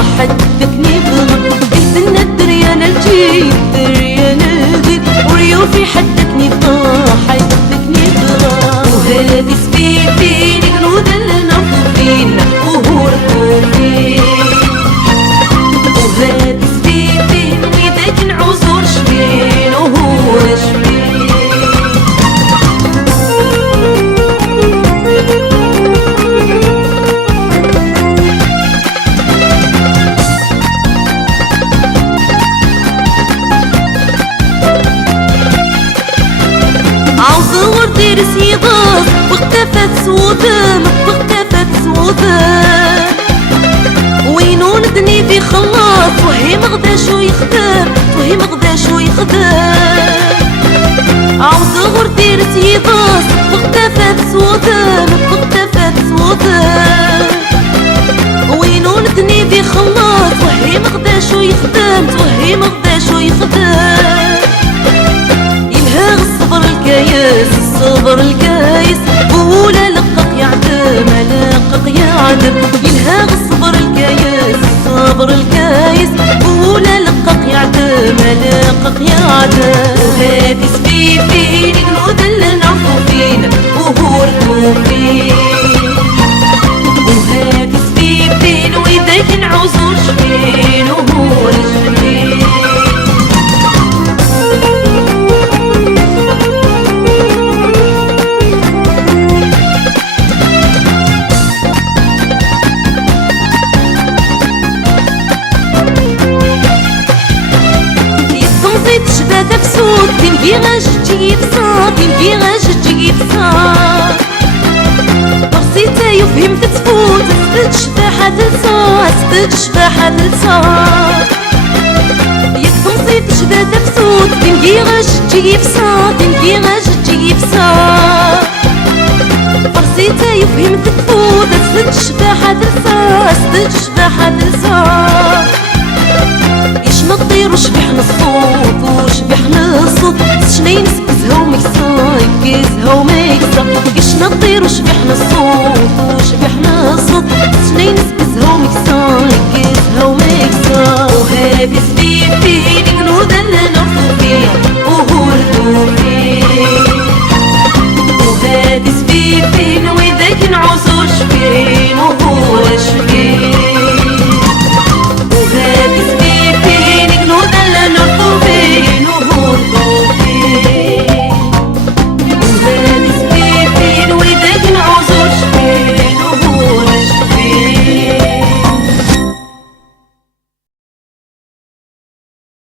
طاحت ذكني بغم بهدنا الدريان الجيد دريان الجيد وريوفي حدتني طاحت ذكني بغم وهذي سفيفين جنود النرفين وهور كوفين وهذي سفيفين ويداك نعوزور شبين وهور شبين ديرس يضاس واختفت سودام واختفت سودام وينو ندني في خلاص وهي مغداش ويخدام وهي مغداش ويخدام عاوز غور ديرس يضاس واختفت سودام واختفت سودام وينو ندني في خلاص وهي مغداش ويخدام وهي مغداش ويخدام يلها الصبر الكياس الصبر الكايس ولا لقق يعدم لقق يعدم يلها الصبر الكياس الصبر الكايس ولا لقق يعدم لقق يعدم وهذي سفيفين جنود النعفوفين وهو ركوفين وهذي سفيفين ويديك نعوزور شبين وهو رجبين شبادة فسود تنقي غاش تجيب صار تنقي غاش تجيب صار برسيتا يفهم تتفوت أسبت شباحة تلصار أسبت شباحة تلصار يكتم صيت شبادة فسود تنقي غاش تجيب صار تنقي غاش تجيب صار برسيتا يفهم تتفوت أسبت شباحة تلصار أسبت شباحة تلصار نطير وشبحنا الصوت وشبحنا الصوت شنين سكزها ومكسا يكزها ومكسا كيش نطير وشبحنا الصوت وشبحنا الصوت شنين سكزها ومكسا